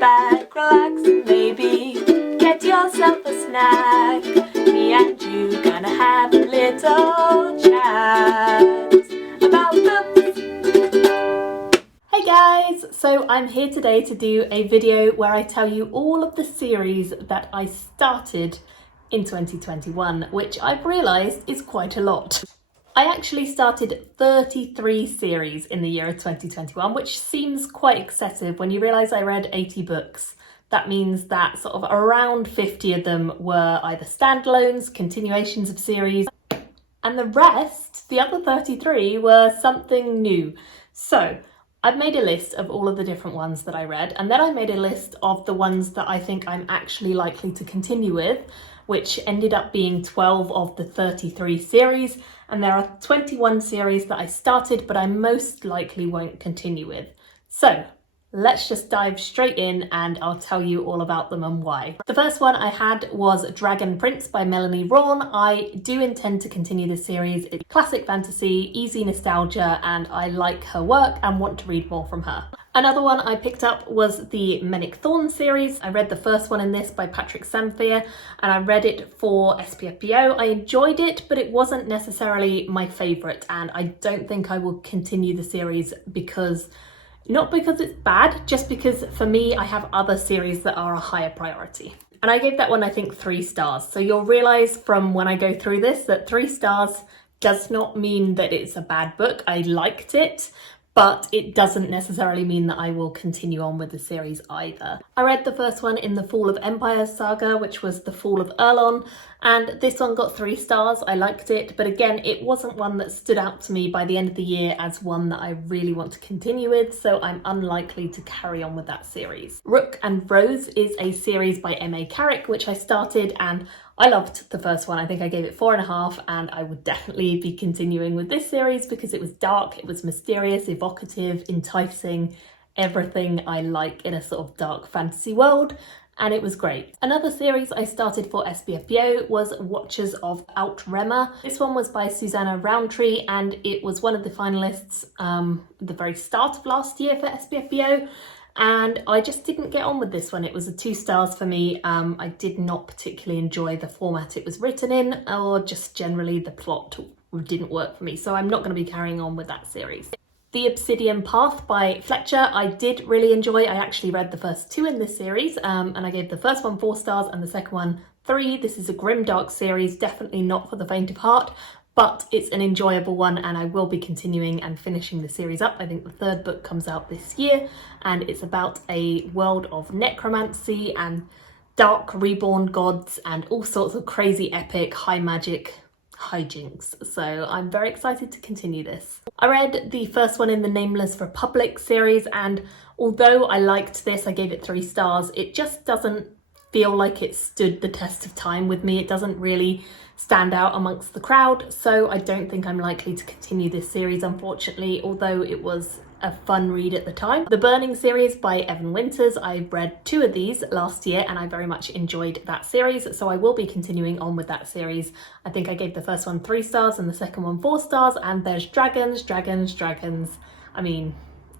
back, relax, and maybe get yourself a snack. Me and you gonna have a little chat about books. Hey guys! So I'm here today to do a video where I tell you all of the series that I started in 2021, which I've realised is quite a lot. I actually started 33 series in the year of 2021, which seems quite excessive when you realise I read 80 books. That means that sort of around 50 of them were either standalones, continuations of series, and the rest, the other 33, were something new. So I've made a list of all of the different ones that I read, and then I made a list of the ones that I think I'm actually likely to continue with, which ended up being 12 of the 33 series, and there are 21 series that I started but I most likely won't continue with. So let's just dive straight in and I'll tell you all about them and why. The first one I had was Dragon Prince by Melanie Rawn. I do intend to continue this series. It's classic fantasy, easy nostalgia, and I like her work and want to read more from her. Another one I picked up was the Menic Thorn series. I read the first one in this by Patrick Samphire and I read it for SPFBO. I enjoyed it, but it wasn't necessarily my favourite, and I don't think I will continue the series not because it's bad, just because for me I have other series that are a higher priority. And I gave that one, I think, 3 stars. So you'll realise from when I go through this that 3 stars does not mean that it's a bad book. I liked it, but it doesn't necessarily mean that I will continue on with the series either. I read the first one in the Fall of Empires saga, which was The Fall of Erlon, and this one got 3 stars. I liked it, but again, it wasn't one that stood out to me by the end of the year as one that I really want to continue with, so I'm unlikely to carry on with that series. Rook and Rose is a series by M.A. Carrick, which I started, and I loved the first one. I think I gave it 4.5, and I would definitely be continuing with this series because it was dark, it was mysterious, evocative, enticing, everything I like in a sort of dark fantasy world, and it was great. Another series I started for SPFBO was Watchers of Outremer. This one was by Susanna Roundtree, and it was one of the finalists at the very start of last year for SPFBO. And I just didn't get on with this one. It was a 2 stars for me. I did not particularly enjoy the format it was written in, or just generally the plot didn't work for me. So I'm not going to be carrying on with that series. The Obsidian Path by Fletcher, I did really enjoy. I actually read the first 2 in this series, and I gave the first one 4 stars and the second one 3. This is a grimdark series, definitely not for the faint of heart, but it's an enjoyable one, and I will be continuing and finishing the series up. I think the 3rd book comes out this year, and it's about a world of necromancy and dark reborn gods and all sorts of crazy epic high magic hijinks. So I'm very excited to continue this. I read the first one in the Nameless Republic series, and although I liked this, I gave it 3 stars, it just doesn't feel like it stood the test of time with me. It doesn't really stand out amongst the crowd, so I don't think I'm likely to continue this series, unfortunately, although it was a fun read at the time. The Burning series by Evan Winters, I read 2 of these last year and I very much enjoyed that series, so I will be continuing on with that series. I think I gave the first one 3 stars and the second one 4 stars, and there's dragons. I mean,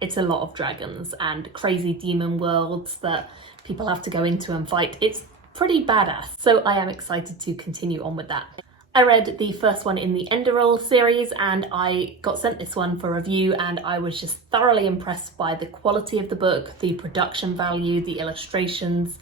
it's a lot of dragons and crazy demon worlds that people have to go into and fight. It's pretty badass, so I am excited to continue on with that. I read the first one in the Enderal series, and I got sent this one for review, and I was just thoroughly impressed by the quality of the book, the production value, the illustrations.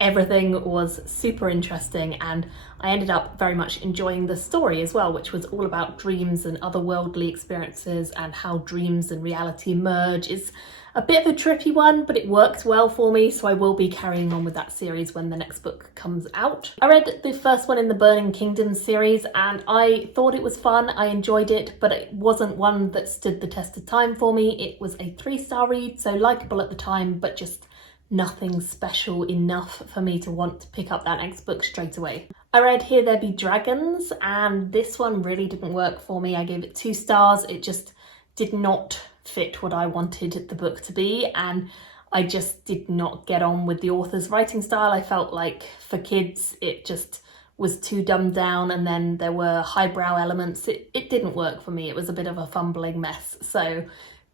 Everything was super interesting, and I ended up very much enjoying the story as well, which was all about dreams and otherworldly experiences and how dreams and reality merge. It's a bit of a trippy one, but it worked well for me, so I will be carrying on with that series when the next book comes out. I read the first one in the Burning Kingdoms series, and I thought it was fun. I enjoyed it, but it wasn't one that stood the test of time for me. It was a 3-star read, so likeable at the time, but just nothing special enough for me to want to pick up that next book straight away. I read Here There Be Dragons, and this one really didn't work for me. I gave it 2 stars. It just did not fit what I wanted the book to be, and I just did not get on with the author's writing style. I felt like for kids it just was too dumbed down, and then there were highbrow elements. It didn't work for me. It was a bit of a fumbling mess, so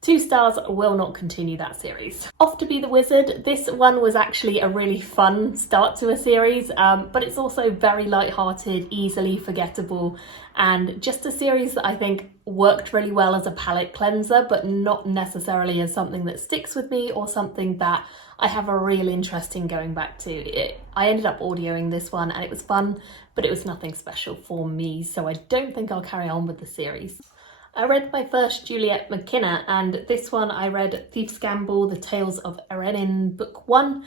2 stars, will not continue that series. Off to Be the Wizard. This one was actually a really fun start to a series, but it's also very light-hearted, easily forgettable, and just a series that I think worked really well as a palate cleanser, but not necessarily as something that sticks with me or something that I have a real interest in going back to. I ended up audioing this one and it was fun, but it was nothing special for me, so I don't think I'll carry on with the series. I read my first Juliet McKenna, and this one I read Thief's Gamble, The Tales of Erenin, book 1.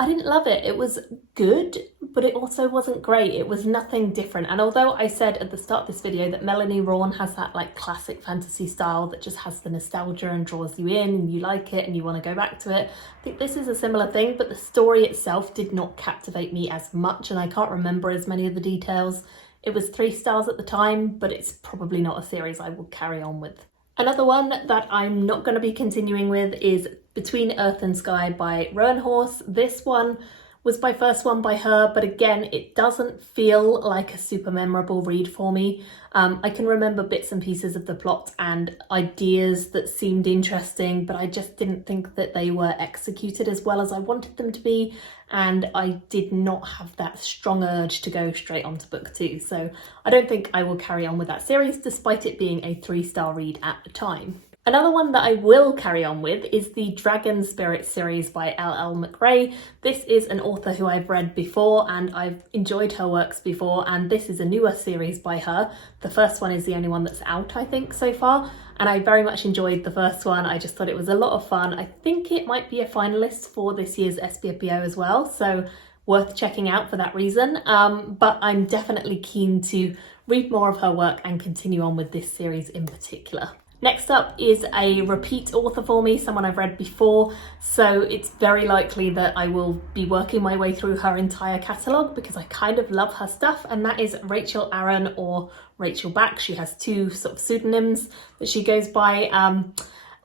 I didn't love it. It was good, but it also wasn't great. It was nothing different. And although I said at the start of this video that Melanie Rawn has that like classic fantasy style that just has the nostalgia and draws you in and you like it and you want to go back to it, I think this is a similar thing, but the story itself did not captivate me as much, and I can't remember as many of the details. It was 3 stars at the time, but it's probably not a series I will carry on with. Another one that I'm not going to be continuing with is Between Earth and Sky by Rowan Horse. This one was my first one by her, but again, it doesn't feel like a super memorable read for me. I can remember bits and pieces of the plot and ideas that seemed interesting, but I just didn't think that they were executed as well as I wanted them to be, and I did not have that strong urge to go straight on to book 2, so I don't think I will carry on with that series despite it being a 3-star read at the time. Another one that I will carry on with is the Dragon Spirit series by L.L. McRae. This is an author who I've read before and I've enjoyed her works before, and this is a newer series by her. The first one is the only one that's out, I think, so far, and I very much enjoyed the first one. I just thought it was a lot of fun. I think it might be a finalist for this year's SBFBO as well, so worth checking out for that reason. But I'm definitely keen to read more of her work and continue on with this series in particular. Next up is a repeat author for me, someone I've read before, so it's very likely that I will be working my way through her entire catalogue because I kind of love her stuff, and that is Rachel Aaron, or Rachel Back. She has 2 sort of pseudonyms that she goes by.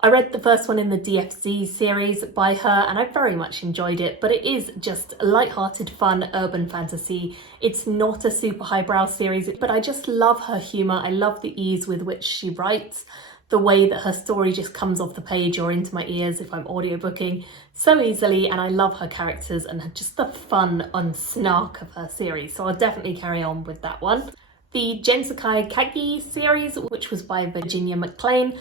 I read the first one in the DFZ series by her and I very much enjoyed it, but it is just a light-hearted, fun urban fantasy. It's not a super highbrow series, but I just love her humour. I love the ease with which she writes, the way that her story just comes off the page or into my ears if I'm audiobooking so easily, and I love her characters and just the fun and snark of her series, so I'll definitely carry on with that one. The Gensakai Kagi series, which was by Virginia McLean,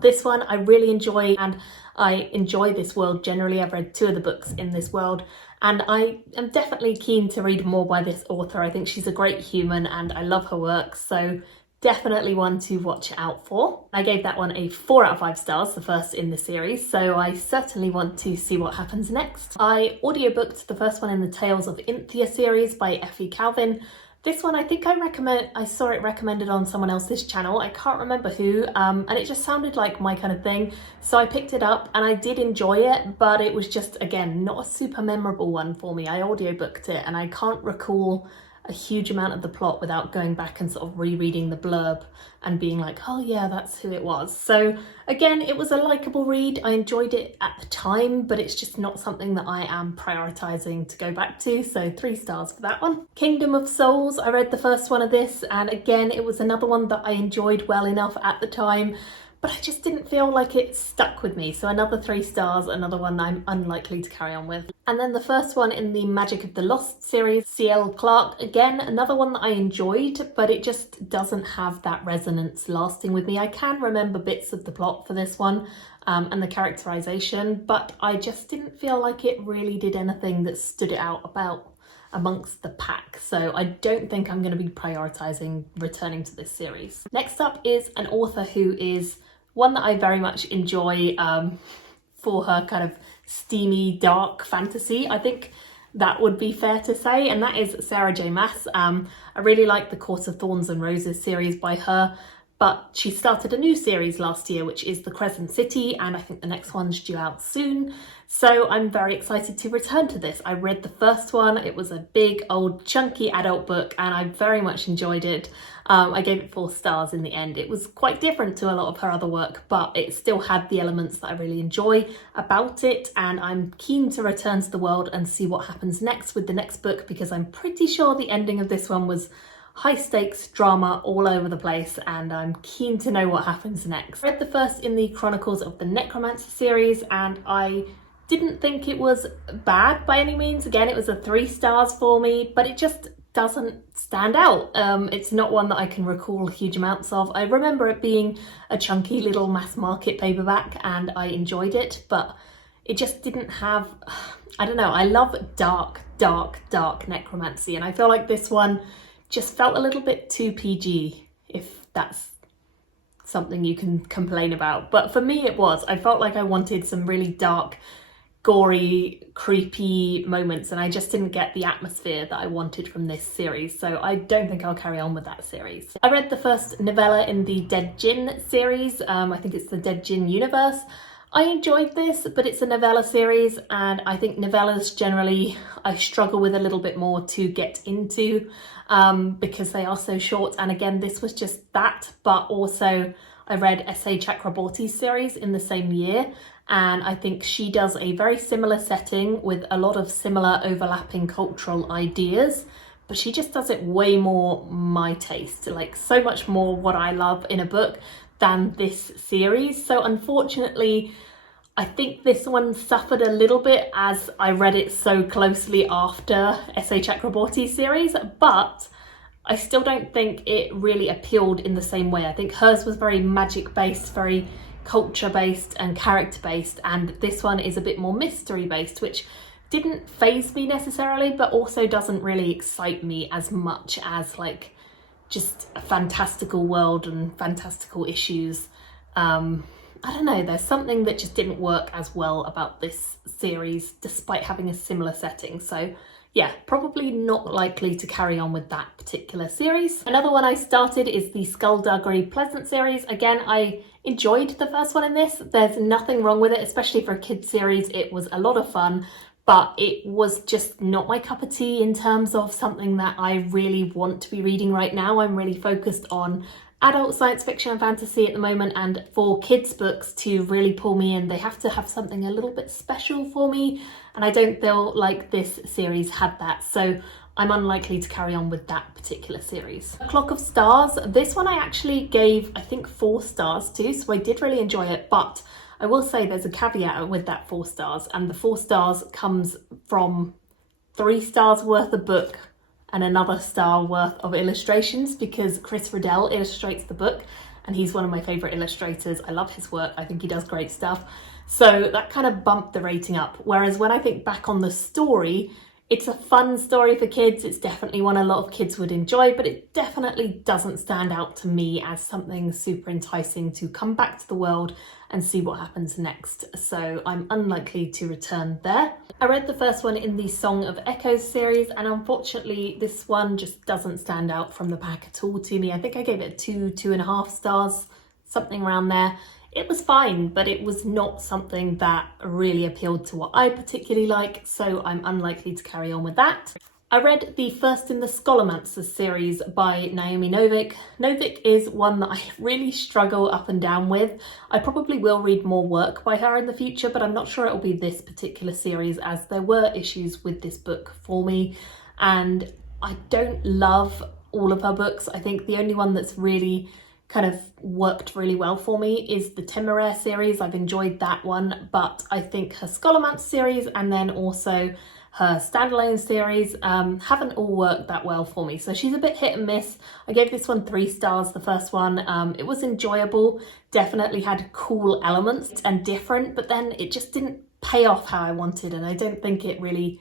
this one I really enjoy, and I enjoy this world generally. I've read 2 of the books in this world and I am definitely keen to read more by this author. I think she's a great human and I love her work, so definitely one to watch out for. I gave that one a 4 out of 5 stars, the first in the series, so I certainly want to see what happens next. I audiobooked the first one in the Tales of Inthia series by Effie Calvin. This one I think I saw it recommended on someone else's channel, I can't remember who, and it just sounded like my kind of thing, so I picked it up and I did enjoy it, but it was just, again, not a super memorable one for me. I audiobooked it and I can't recall a huge amount of the plot without going back and sort of rereading the blurb and being like, oh yeah, that's who it was. So again, it was a likeable read. I enjoyed it at the time, but it's just not something that I am prioritising to go back to, so 3 stars for that one. Kingdom of Souls, I read the first one of this, and again, it was another one that I enjoyed well enough at the time, but I just didn't feel like it stuck with me, so another 3 stars, another one I'm unlikely to carry on with. And then the first one in the Magic of the Lost series, C.L. Clarke, again, another one that I enjoyed, but it just doesn't have that resonance lasting with me. I can remember bits of the plot for this one and the characterisation, but I just didn't feel like it really did anything that stood it out amongst the pack, so I don't think I'm going to be prioritising returning to this series. Next up is an author who is one that I very much enjoy for her kind of steamy, dark fantasy. I think that would be fair to say, and that is Sarah J. Maas. I really like the Court of Thorns and Roses series by her, but she started a new series last year, which is The Crescent City, and I think the next one's due out soon. So I'm very excited to return to this. I read the first one. It was a big, old, chunky adult book, and I very much enjoyed it. I gave it 4 stars in the end. It was quite different to a lot of her other work, but it still had the elements that I really enjoy about it, and I'm keen to return to the world and see what happens next with the next book, because I'm pretty sure the ending of this one was high stakes drama all over the place, and I'm keen to know what happens next. I read the first in the Chronicles of the Necromancer series, and I didn't think it was bad by any means. Again, it was a 3 stars for me, but it just doesn't stand out. It's not one that I can recall huge amounts of. I remember it being a chunky little mass market paperback and I enjoyed it, but it just didn't have, I don't know, I love dark necromancy, and I feel like this one just felt a little bit too PG, if that's something you can complain about. But for me it was. I felt like I wanted some really dark, gory, creepy moments, and I just didn't get the atmosphere that I wanted from this series, so I don't think I'll carry on with that series. I read the first novella in the Dead Djinn series. I think it's the Dead Djinn universe. I enjoyed this, but it's a novella series, and I think novellas generally I struggle with a little bit more to get into because they are so short. And again, this was just that, but also I read S.A. Chakraborty's series in the same year, and I think she does a very similar setting with a lot of similar overlapping cultural ideas, but she just does it way more my taste, like so much more what I love in a book than this series. So unfortunately, I think this one suffered a little bit as I read it so closely after S.A. Chakraborty's series, but I still don't think it really appealed in the same way. I think hers was very magic based, very culture based and character based, and this one is a bit more mystery based, which didn't faze me necessarily, but also doesn't really excite me as much as like just a fantastical world and fantastical issues. I don't know, there's something that just didn't work as well about this series despite having a similar setting. So yeah, probably not likely to carry on with that particular series. Another one I started is the Skullduggery Pleasant series. Again, I enjoyed the first one in this. There's nothing wrong with it, especially for a kid's series. It was a lot of fun, but it was just not my cup of tea in terms of something that I really want to be reading right now. I'm really focused on adult science fiction and fantasy at the moment, and for kids books to really pull me in, they have to have something a little bit special for me, and I don't feel like this series had that, so I'm unlikely to carry on with that particular series. Clock of Stars, this one I actually gave, I think, 4 stars to, so I did really enjoy it, but I will say there's a caveat with that 4 stars, and the 4 stars comes from 3 stars worth of book and another star worth of illustrations, because Chris Riddell illustrates the book and he's one of my favourite illustrators. I love his work, I think he does great stuff. So that kind of bumped the rating up. Whereas when I think back on the story, it's a fun story for kids. It's definitely one a lot of kids would enjoy, but it definitely doesn't stand out to me as something super enticing to come back to the world and see what happens next. So I'm unlikely to return there. I read the first one in the Song of Echoes series, and unfortunately this one just doesn't stand out from the pack at all to me. I think I gave it 2.5 stars, something around there. It was fine, but it was not something that really appealed to what I particularly like, so I'm unlikely to carry on with that. I read the first in the Scholomance series by Naomi Novik. Novik is one that I really struggle up and down with. I probably will read more work by her in the future, but I'm not sure it'll be this particular series, as there were issues with this book for me, and I don't love all of her books. I think the only one that's really kind of worked really well for me is the Temeraire series. I've enjoyed that one, but I think her Scholomance series and then also her standalone series haven't all worked that well for me. So she's a bit hit and miss. I gave this one 3 stars, the first one. It was enjoyable, definitely had cool elements and different, but then it just didn't pay off how I wanted, and I don't think it really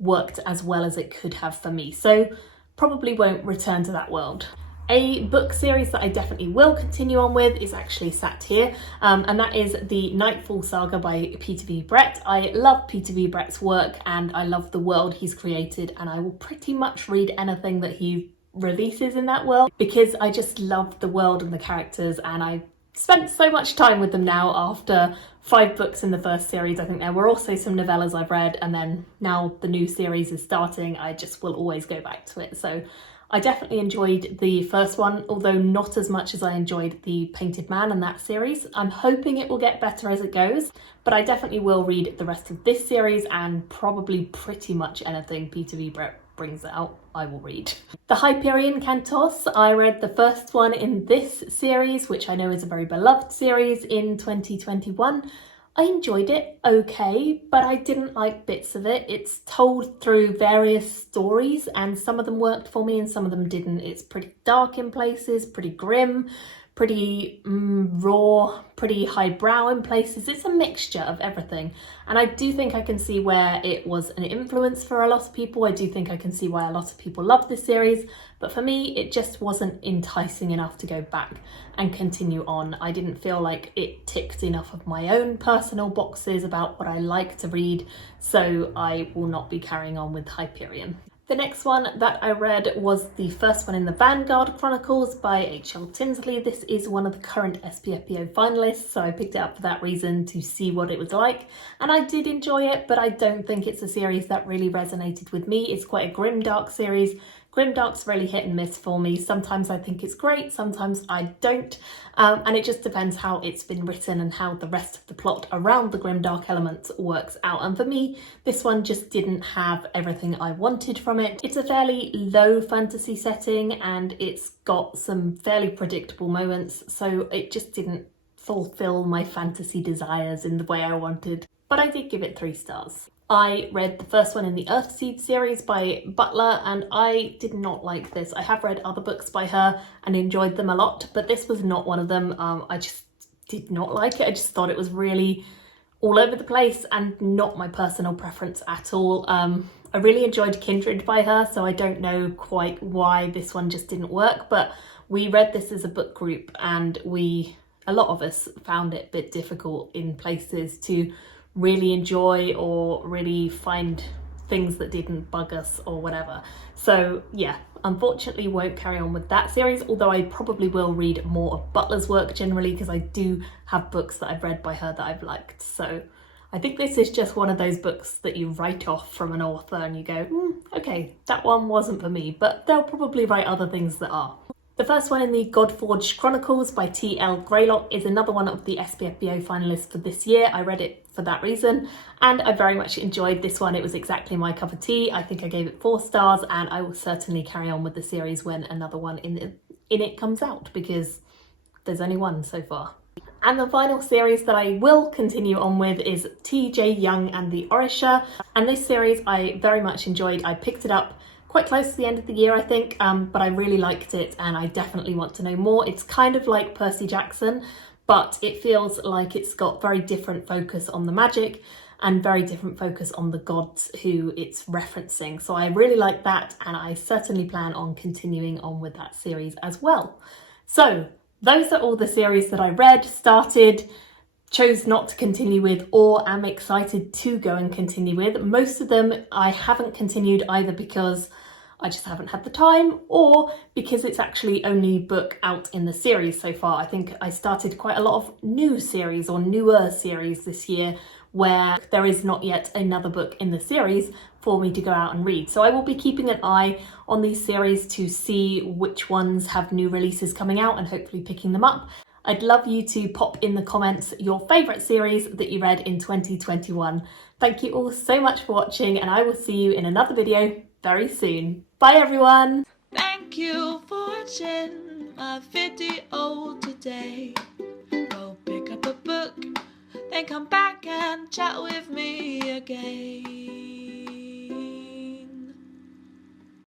worked as well as it could have for me. So probably won't return to that world. A book series that I definitely will continue on with is actually sat here, and that is the Nightfall Saga by Peter V. Brett. I love Peter V. Brett's work and I love the world he's created, and I will pretty much read anything that he releases in that world because I just love the world and the characters, and I spent so much time with them now after 5 books in the first series. I think there were also some novellas I've read, and then now the new series is starting. I just will always go back to it. So I definitely enjoyed the first one, although not as much as I enjoyed the Painted Man and that series. I'm hoping it will get better as it goes, but I definitely will read the rest of this series and probably pretty much anything Peter V. Brett brings it out, I will read. The Hyperion Cantos, I read the first one in this series, which I know is a very beloved series, in 2021. I enjoyed it okay, but I didn't like bits of it. It's told through various stories and some of them worked for me and some of them didn't. It's pretty dark in places, pretty grim, pretty raw, pretty highbrow in places. It's a mixture of everything. And I do think I can see where it was an influence for a lot of people. I do think I can see why a lot of people love this series. But for me, it just wasn't enticing enough to go back and continue on. I didn't feel like it ticked enough of my own personal boxes about what I like to read. So I will not be carrying on with Hyperion. The next one that I read was the first one in the Vanguard Chronicles by H.L. Tinsley. This is one of the current SPFBO finalists, so I picked it up for that reason, to see what it was like. And I did enjoy it, but I don't think it's a series that really resonated with me. It's quite a grimdark series. Grimdark's really hit and miss for me. Sometimes I think it's great, sometimes I don't. And it just depends how it's been written and how the rest of the plot around the grimdark elements works out. And for me, this one just didn't have everything I wanted from it. It's a fairly low fantasy setting and it's got some fairly predictable moments, so it just didn't fulfill my fantasy desires in the way I wanted. But I did give it 3 stars. I read the first one in the Earthseed series by Butler and I did not like this. I have read other books by her and enjoyed them a lot, but this was not one of them. I just did not like it. I just thought it was really all over the place and not my personal preference at all. I really enjoyed Kindred by her, so I don't know quite why this one just didn't work, but we read this as a book group and a lot of us found it a bit difficult in places to really enjoy or really find things that didn't bug us or whatever. So yeah, unfortunately won't carry on with that series, although I probably will read more of Butler's work generally because I do have books that I've read by her that I've liked. So I think this is just one of those books that you write off from an author and you go, okay, that one wasn't for me, but they'll probably write other things that are. The first one in the Godforged Chronicles by T.L. Greylock is another one of the SPFBO finalists for this year. I read it for that reason and I very much enjoyed this one. It was exactly my cup of tea. I think I gave it 4 stars and I will certainly carry on with the series when another one in it comes out because there's only one so far. And the final series that I will continue on with is T.J. Young and the Orisha. And this series I very much enjoyed. I picked it up quite close to the end of the year, I think, but I really liked it and I definitely want to know more. It's kind of like Percy Jackson, but it feels like it's got very different focus on the magic and very different focus on the gods who it's referencing. So I really like that and I certainly plan on continuing on with that series as well. So those are all the series that I read, started, chose not to continue with, or am excited to go and continue with. Most of them I haven't continued either because I just haven't had the time or because it's actually only book out in the series so far. I think I started quite a lot of new series or newer series this year where there is not yet another book in the series for me to go out and read. So I will be keeping an eye on these series to see which ones have new releases coming out and hopefully picking them up. I'd love you to pop in the comments your favourite series that you read in 2021. Thank you all so much for watching and I will see you in another video very soon. Bye everyone! Thank you for watching my video today. Go pick up a book, then come back and chat with me again.